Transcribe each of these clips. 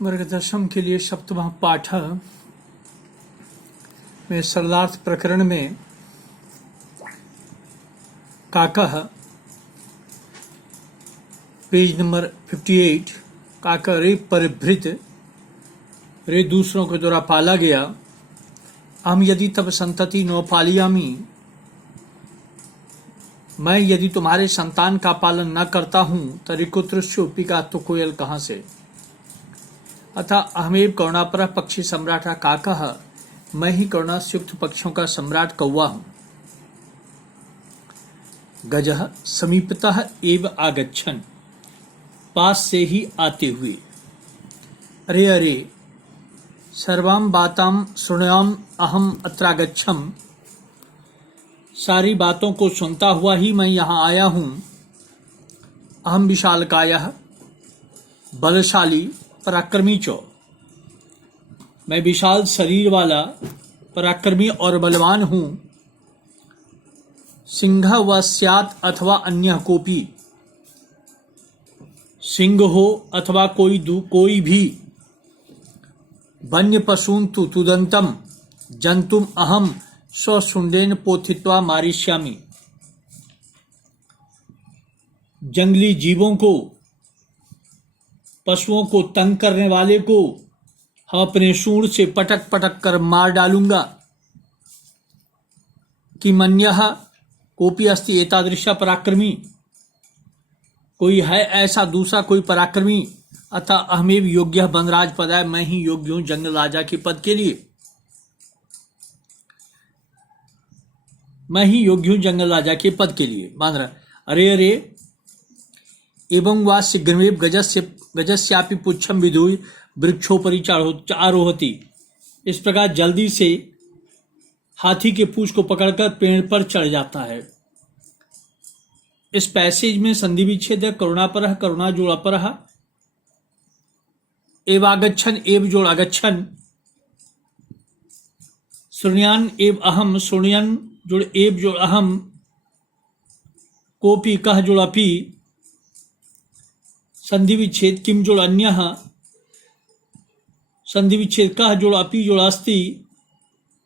मार्गदर्शन के लिए सप्तमः पाठ में सरलार्थ प्रकरण में काकः पेज नंबर 58 काका रे परिभृत रे दूसरों के द्वारा पाला गया। हम यदि तब संतति नो पालियामी, मैं यदि तुम्हारे संतान का पालन न करता हूं तरिकुत्रस्योपि का तो कोयल कहां से। अतः अहमेव करुणापर पक्षी सम्राट काकः, मैं ही करुणा से युक्त पक्षियों का सम्राट कौवा हूं। गजः समीपतः एव आगच्छन्, पास से ही आते हुए। अरे अरे सर्वां बातां शृणुयाम अहम अत्रागच्छम्, सारी बातों को सुनता हुआ ही मैं यहाँ आया हूँ। अहम विशालकायः बलशाली पराक्रमी चो, मैं विशाल शरीर वाला पराक्रमी और बलवान हूँ। सिंह व स्यात् अथवा अन्य कोपी, सिंह हो अथवा कोई भी। वन्य पशून् तु तुदन्तं जंतुम अहम स्वशुंडेन पोथित्वा मारिष्यामि, जंगली जीवों को, पशुओं को तंग करने वाले को हम अपने सूंड से पटक पटक कर मार डालूंगा। कि मन्यः कोपी अस्ति एतादृश पराक्रमी, कोई है ऐसा दूसरा कोई पराक्रमी। अतः अहमेव योग्य वनराज पदाय, मैं ही योग्य हूं जंगल राजा के पद के लिए। मैं ही योग्य हूं जंगल राजा के पद के लिए। मान रहा अरे अरे एवं वा शीघ्रमेव गजस्यापि पुच्छम विधुय वृक्षोपरि आरोहति। इस प्रकार जल्दी से हाथी के पूंछ को पकड़कर पेड़ पर चढ़ जाता है। इस पैसेज में संधि विच्छेद है। करुणापरः करुणा जोड़ अपरः, एवागच्छन् एव जोड़ अगच्छन्, शृणुयान एव अहम शृणुयन् जोड़ एव जोड़ अहम, कोपी कह जोड़ अपि, संधि विच्छेद किम जोड़ अन्यः, संधि विच्छेद कह जोड़ अपि जोड़ अस्ति,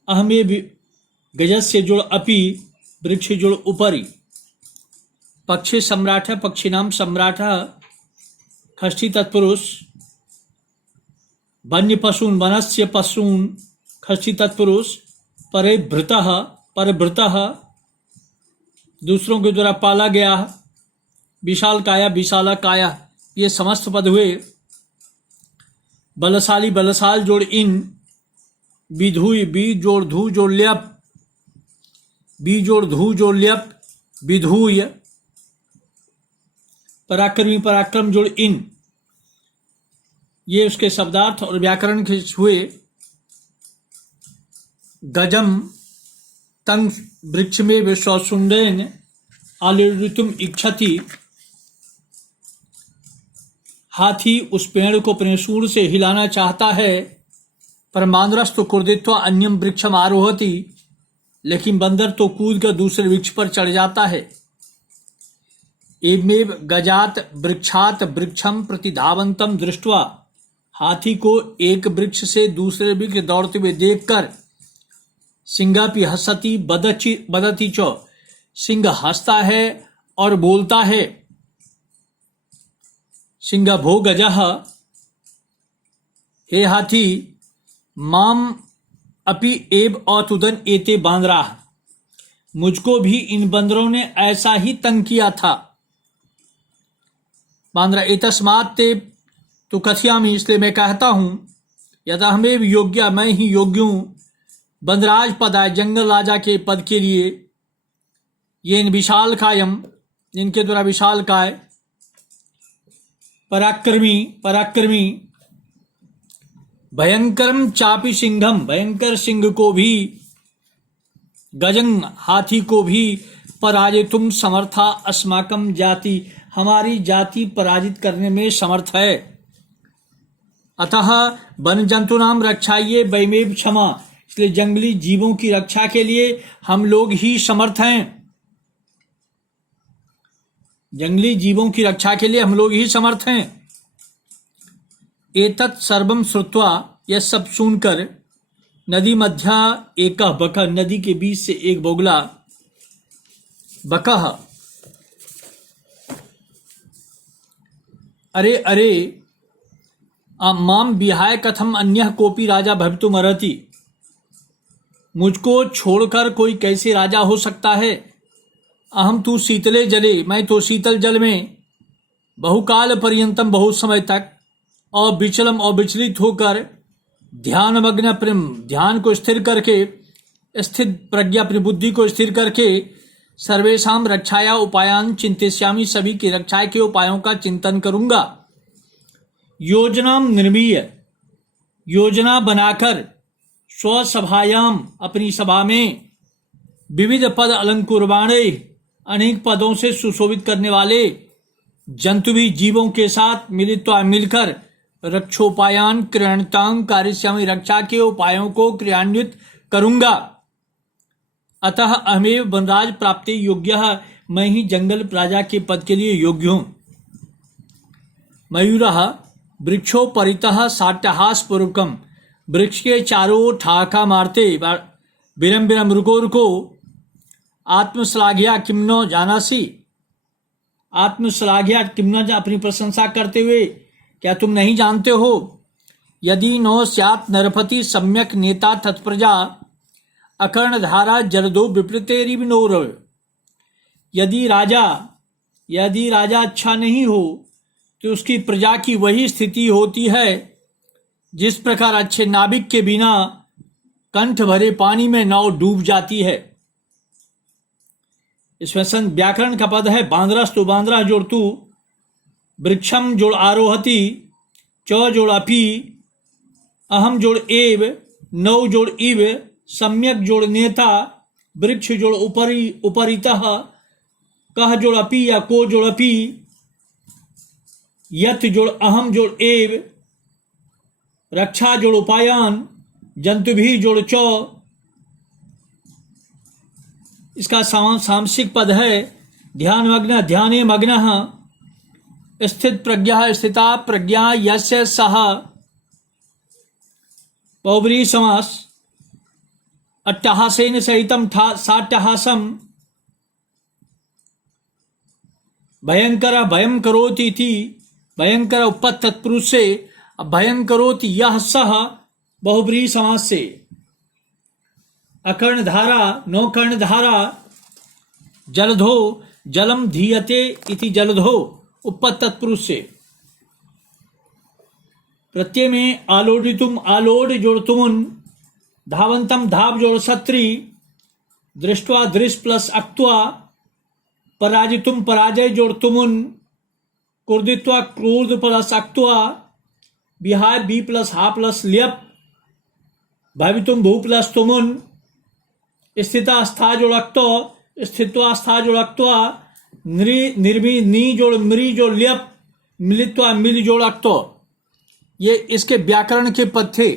अहमेव गजस्य जोड़ अपि, वृक्ष जोड़ उपरि। पक्षी सम्राट है, पक्षिणाम सम्राट, षष्ठी तत्पुरुष। वन्य पशून वनस्य पशून, षष्ठी तत्पुरुष। परिभृतः परिभृतः, दूसरों के द्वारा पाला गया। विशाल काया विशाला काया, ये समस्त पद हुए। बलशाली बलशाल जोड़ इन, विधुय बी जोड़ धू जोड़ ल्यप, बी जोड़ धू जोड़ ल्यप विधुय। पराक्रमी पराक्रम जोड़ इन, ये उसके शब्दार्थ और व्याकरण के हुए। गजम तंग वृक्ष में विश्वसुंडेन आलिरितुम इच्छति, हाथी उस पेड़ को अपने सूंड से हिलाना चाहता है। पर मानरस्तु कुर्दित्वा अन्यम वृक्षम आरोहति, लेकिन बंदर तो कूद कर दूसरे वृक्ष पर चढ़ जाता है। एवमेव गजात वृक्षात वृक्षम प्रतिधावंतम दृष्ट्वा, हाथी को एक वृक्ष से दूसरे वृक्ष दौड़ते हुए देखकर। सिंहापि हसति बदति चो, सिंह हंसता है और बोलता है। सिंह भो गजः, हे हाथी, माम अपि एव औतुदन एते बांदरा, मुझको भी इन बंदरों ने ऐसा ही तंग किया था। बांद्रा एतस्मात् ते तो कथयामी, इसलिए मैं कहता हूं। यथा हमें योग्य, मैं ही योग्य हूं बंदराज पदाय, जंगल राजा के पद के लिए। ये विशाल कायम, इनके द्वारा विशाल काय, पराक्रमी पराक्रमी। भयंकरम चापि सिंहम, भयंकर सिंह को भी। गजंग हाथी को भी। पराजितुम समर्था अस्माकम जाति, हमारी जाति पराजित करने में समर्थ है। अतः वन जंतु नाम रक्षाइए वैमेव क्षमा, इसलिए जंगली जीवों की रक्षा के लिए हम लोग ही समर्थ हैं। जंगली जीवों की रक्षा के लिए हम लोग ही समर्थ हैं। एतत् सर्वम श्रुत्वा, यह सब सुनकर, नदी मध्या एकः बकः, नदी के बीच से एक बोगला, बकः, अरे अरे माम विहाय कथम अन्यः कोपि राजा भवितुमर्हति, मुझको छोड़कर कोई कैसे राजा हो सकता है। अहम तु शीतले जले, मैं तो शीतल जल में, बहुकाल पर्यंतम, बहुत समय तक, और विचलम और विचलित होकर, ध्यानमग्न, अपने ध्यान को स्थिर करके, स्थित प्रज्ञा अपनी बुद्धि को स्थिर करके, सर्वेषां रक्षाया उपायान चिंतिष्यामि, सभी की रक्षा के उपायों का चिंतन करूंगा। योजना निर्मीय, योजना बनाकर, स्वसभायाम, अपनी सभा में, विविध पद अलंकुरवाणे, अनेक पदों से सुशोभित करने वाले, जंतु भी जीवों के साथ मिलकर, रक्षोपायान क्रियान्वितां कारयिष्यामि, रक्षा के उपायों को क्रियान्वित करूंगा। अतः अहमेव वनराज प्राप्ति योग्यः, मैं ही जंगल राजा के पद के लिए योग्य हूं। मयूरः वृक्षोपरितः साट्यहास पूर्वकम, वृक्ष के चारों ओर ठहाका मारते, विरम विरम रुको रुको, आत्मश्लाघ्या किम न जानासी, आत्मश्लाघ्या किम न, अपनी प्रशंसा करते हुए, क्या तुम नहीं जानते हो। यदि नो स्यात् नरपति सम्यक नेता तत्प्रजा, अकर्णधारा जलदो विपरीतेरिव नोर, यदि राजा अच्छा नहीं हो तो उसकी प्रजा की वही स्थिति होती है जिस प्रकार अच्छे नाविक के बिना कंठ भरे पानी में नाव डूब जाती है। इसमें व्याकरण का पद है बांद्रस्तु, बांद्रा जोड़ तू, वृक्षम जोड़ आरोहति, च जोड़ अपि, अहम जोड़ एव, नौ जोड़ इव, सम्यक जोड़ नेता, वृक्ष जोड़ उपरितः, कह जोड़ अपि या को जोड़ अपि, यथ जोड़ अहम जोड़ एव, रक्षा जोड़ उपायान, जंतु भी जोड़ च। इसका सामसिक पद है ध्यानमग्न, ध्याने मग्नः, स्थित प्रज्ञा, स्थिता प्रज्ञा, यस्य सः। बहुब्रीहि समास, अट्टहासेन सहितम साट्टहासम, भयंकर भयं करोति इति, भयंकर उपपत्ति तत्पुरुष से, भयं करोति यह सह, बहुब्रीहि समास से। अकर्णधारा, नो कर्णधारा, जलधो जलम धीयते इति जलधो, उपपत्ति तत्पुरुष से। प्रत्यय में आलोडितुम, आलोड जोड़ तुमुन, धावंतम धाव जोड़ सत्री, दृष्टवा दृश प्लस अक्त्वा, पराजितुम पराजय जोड़ तुमुन, क्रोधित्वा क्रोध प्लस अक्त्वा, विहाय बी प्लस हा प्लस ल्यप, भवितुम भू प्लस तुमुन, स्थिता स्था जोड़ अक्तो, स्थित्वा स्था जोड़ अक्त्वा, निर्मी नी जोड़ मृ जोड़ ल्यप, मिलित्वा मिल जोड़ अक्तो। ये इसके व्याकरण के पद थे।